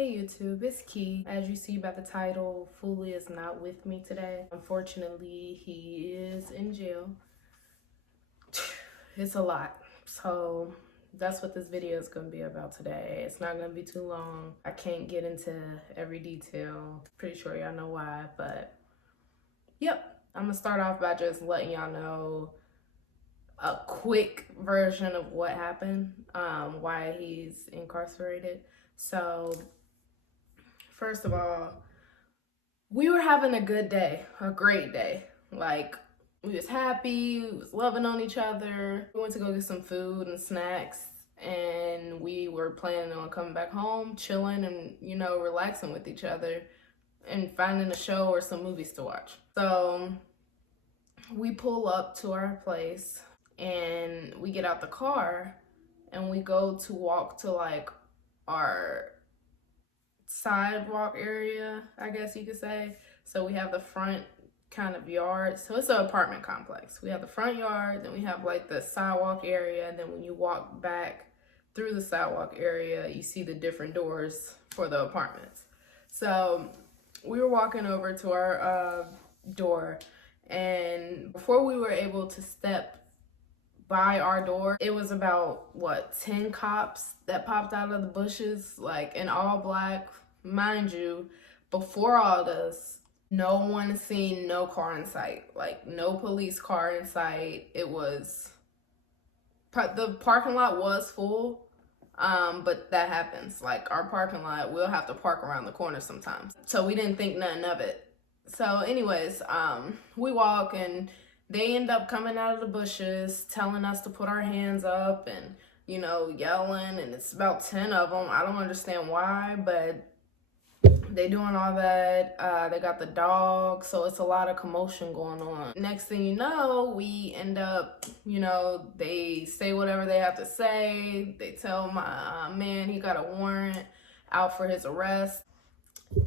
Hey YouTube, it's Key. As you see by the title, Fooley is not with me today. Unfortunately, he is in jail. It's a lot. So that's what this video is going to be about today. It's not going to be too long. I can't get into every detail. Pretty sure y'all know why, but yep. I'm going to start off by just letting y'all know a quick version of what happened, why he's incarcerated. So first of all, we were having a good day, a great day. Like, we was happy, we was loving on each other. We went to go get some food and snacks, and we were planning on coming back home, chilling and, you know, relaxing with each other and finding a show or some movies to watch. So we pull up to our place and we get out the car and we go to walk to like our sidewalk area, I guess you could say. So we have the front kind of yard. So it's an apartment complex. We have the front yard, then we have like the sidewalk area, and then when you walk back through the sidewalk area, you see the different doors for the apartments. So we were walking over to our door, and before we were able to step by our door, it was about 10 cops that popped out of the bushes, like in all black. Mind you, before all this, no one seen no car in sight, like no police car in sight. It was, the parking lot was full, but that happens. Like, our parking lot, we'll have to park around the corner sometimes. So we didn't think nothing of it. So anyways, we walk and they end up coming out of the bushes, telling us to put our hands up and, you know, yelling, and it's about 10 of them. I don't understand why, but they doing all that. They got the dog, so it's a lot of commotion going on. Next thing you know, we end up, you know, they say whatever they have to say. They tell my man he got a warrant out for his arrest,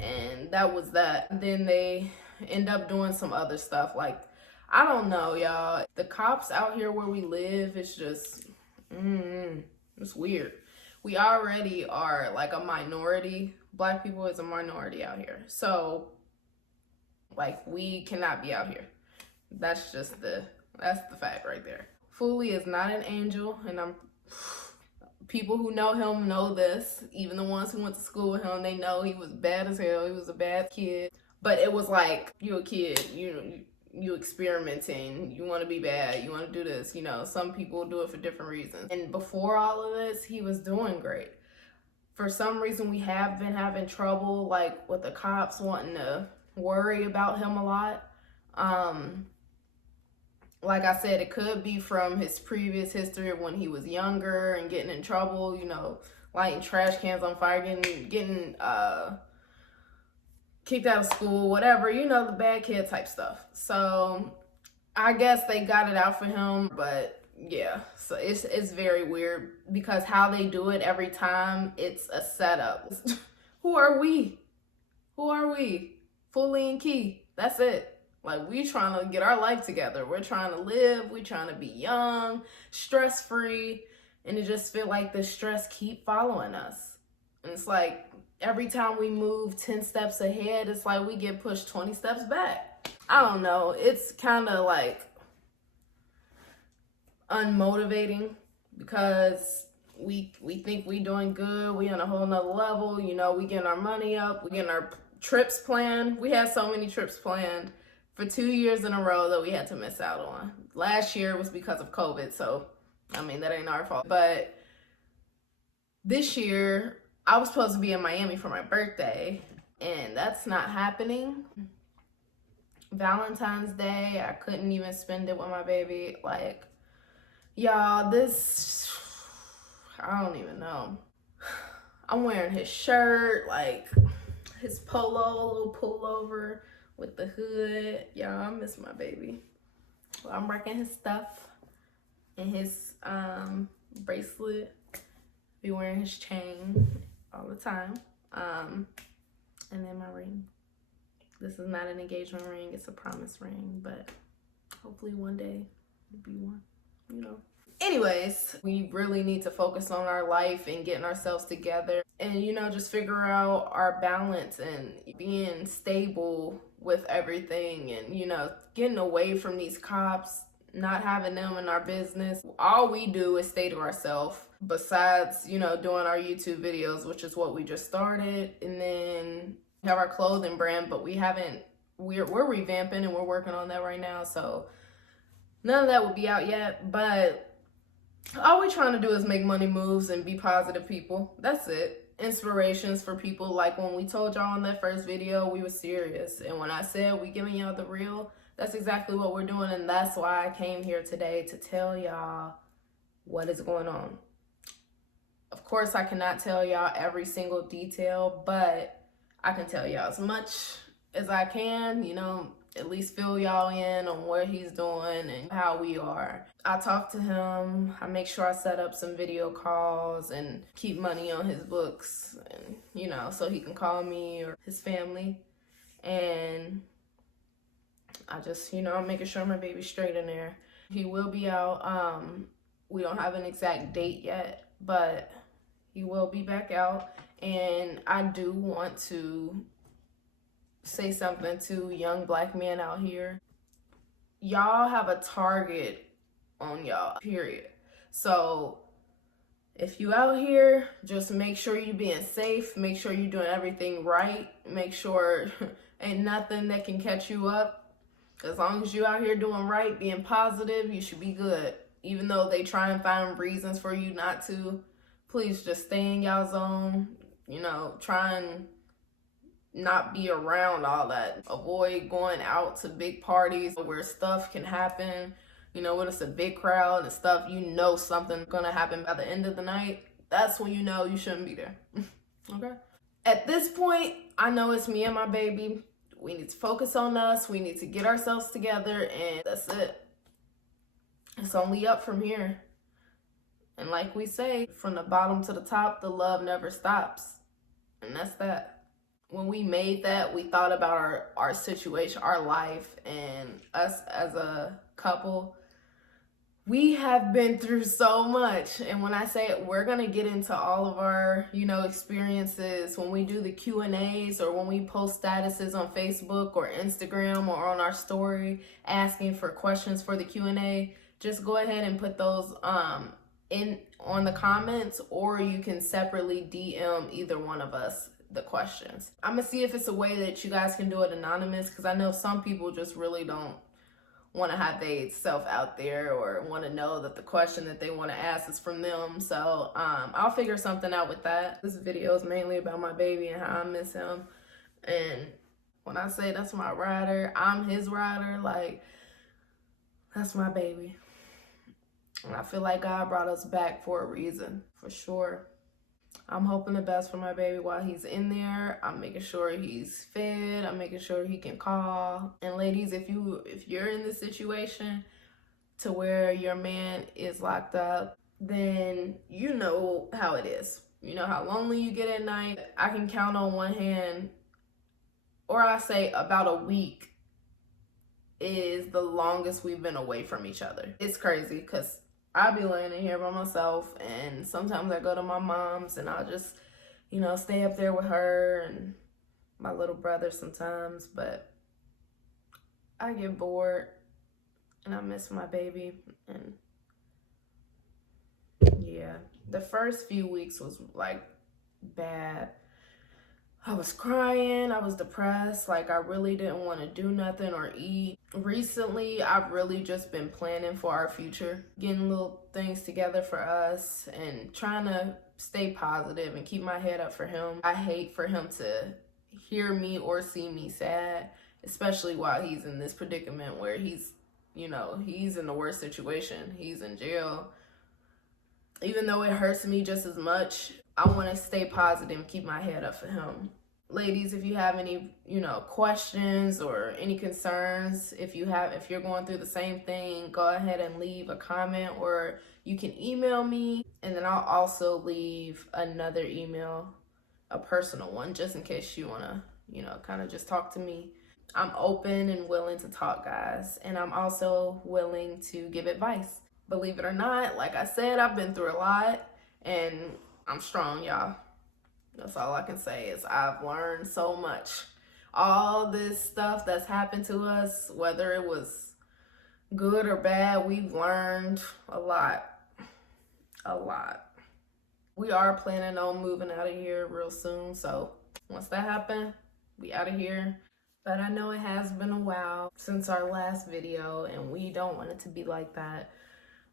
and that was that. Then they end up doing some other stuff, like, I don't know, y'all. The cops out here where we live, it's just, it's weird. We already are like a minority. Black people is a minority out here. So, like, we cannot be out here. That's the fact right there. Fooley is not an angel, and people who know him know this. Even the ones who went to school with him, they know he was bad as hell. He was a bad kid. But it was like, you a kid, you experimenting, you want to be bad, you want to do this, you know. Some people do it for different reasons. And before all of this, he was doing great. For some reason, we have been having trouble, like, with the cops wanting to worry about him a lot. Like I said, it could be from his previous history of when he was younger and getting in trouble, you know, lighting trash cans on fire, getting kicked out of school, whatever, you know, the bad kid type stuff. So I guess they got it out for him, but yeah, so it's very weird because how they do it every time, it's a setup. Who are we? Fooley and Key. That's it. Like, we trying to get our life together. We're trying to live. We're trying to be young, stress-free, and it just feel like the stress keep following us. And it's like, every time we move 10 steps ahead, it's like we get pushed 20 steps back. I don't know. It's kind of like unmotivating because we think we doing good. We on a whole nother level. You know, we getting our money up. We getting our trips planned. We had so many trips planned for 2 years in a row that we had to miss out on. Last year was because of COVID. So, I mean, that ain't our fault. But this year, I was supposed to be in Miami for my birthday, and that's not happening. Valentine's Day, I couldn't even spend it with my baby. Like, y'all, this, I don't even know. I'm wearing his shirt, like his polo, little pullover with the hood. Y'all, I miss my baby. Well, I'm rocking his stuff and his bracelet. Be wearing his chain all the time, and then my ring. This is not an engagement ring, it's a promise ring, but hopefully one day it'll be one, you know. Anyways, we really need to focus on our life and getting ourselves together and, you know, just figure out our balance and being stable with everything, and, you know, getting away from these cops, not having them in our business. All we do is stay to ourselves, besides, you know, doing our YouTube videos, which is what we just started. And then we have our clothing brand, but we're revamping and we're working on that right now. So none of that will be out yet, but all we're trying to do is make money moves and be positive people. That's it. Inspirations for people. Like when we told y'all in that first video, we were serious. And when I said we giving y'all the real, that's exactly what we're doing. And that's why I came here today, to tell y'all what is going on. Of course, I cannot tell y'all every single detail, but I can tell y'all as much as I can, you know, at least fill y'all in on what he's doing and how we are. I talk to him. I make sure I set up some video calls and keep money on his books, and, you know, so he can call me or his family. And I just, you know, I'm making sure my baby's straight in there. He will be out. We don't have an exact date yet, but he will be back out. And I do want to say something to young black men out here. Y'all have a target on y'all, period. So if you out here, just make sure you being safe, make sure you're doing everything right, make sure ain't nothing that can catch you up. As long as you out here doing right, being positive, you should be good. Even though they try and find reasons for you not to, please just stay in y'all zone. You know, try and not be around all that. Avoid going out to big parties where stuff can happen. You know, when it's a big crowd and stuff, you know something's gonna happen by the end of the night. That's when you know you shouldn't be there. Okay? At this point, I know it's me and my baby. We need to focus on us. We need to get ourselves together, and that's it. It's only up from here. And like we say, from the bottom to the top, the love never stops. And that's that. When we made that, we thought about our situation, our life, and us as a couple. We have been through so much. And when I say it, we're going to get into all of our, you know, experiences when we do the Q&As, or when we post statuses on Facebook or Instagram or on our story asking for questions for the Q&A. Just go ahead and put those in on the comments, or you can separately DM either one of us the questions. I'm gonna see if it's a way that you guys can do it anonymous, because I know some people just really don't want to have their self out there, or want to know that the question that they want to ask is from them. So I'll figure something out with that. This video is mainly about my baby and how I miss him. And when I say that's my rider, I'm his rider. Like, that's my baby. And I feel like God brought us back for a reason, for sure. I'm hoping the best for my baby while he's in there. I'm making sure he's fed. I'm making sure he can call. And ladies, if you're in this situation to where your man is locked up, then you know how it is. You know how lonely you get at night. I can count on one hand, or I say about a week is the longest we've been away from each other. It's crazy, because I'll be laying in here by myself, and sometimes I go to my mom's and I'll just, you know, stay up there with her and my little brother sometimes, but I get bored and I miss my baby. And yeah, the first few weeks was like bad. I was crying, I was depressed, like I really didn't want to do nothing or eat. Recently, I've really just been planning for our future, getting little things together for us and trying to stay positive and keep my head up for him. I hate for him to hear me or see me sad, especially while he's in this predicament where he's, you know, he's in the worst situation. He's in jail. Even though it hurts me just as much, I want to stay positive and keep my head up for him. Ladies, if you have any, you know, questions or any concerns, if you're going through the same thing, go ahead and leave a comment, or you can email me, and then I'll also leave another email, a personal one, just in case you want to, you know, kind of just talk to me. I'm open and willing to talk, guys, and I'm also willing to give advice. Believe it or not, like I said, I've been through a lot, and I'm strong, y'all. That's all I can say is I've learned so much. All this stuff that's happened to us, whether it was good or bad, we've learned a lot. A lot. We are planning on moving out of here real soon, so once that happens, we out of here. But I know it has been a while since our last video, and we don't want it to be like that.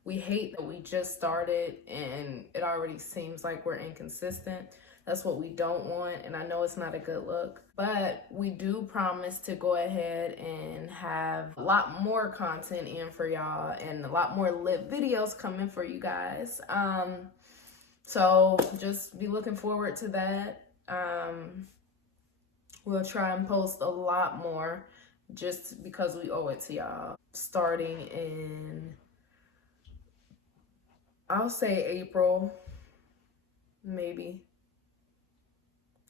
We hate that we just started and it already seems like we're inconsistent. That's what we don't want, and I know it's not a good look, but we do promise to go ahead and have a lot more content in for y'all and a lot more lit videos coming for you guys. So just be looking forward to that. We'll try and post a lot more just because we owe it to y'all. Starting in, I'll say April, maybe.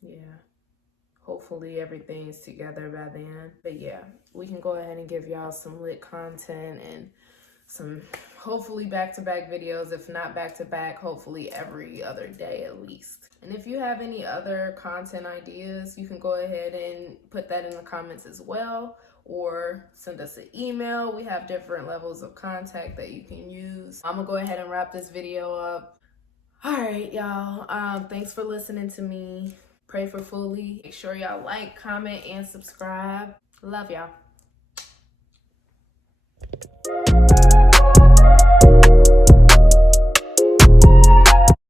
Yeah. Hopefully everything's together by then. But yeah, we can go ahead and give y'all some lit content and some hopefully back-to-back videos. If not back-to-back, hopefully every other day at least. And if you have any other content ideas, you can go ahead and put that in the comments as well, or send us an email. We have different levels of contact that you can use. I'm gonna go ahead and wrap this video up. All right, y'all. Thanks for listening to me. Pray for Fooley. Make sure y'all like, comment, and subscribe. Love y'all.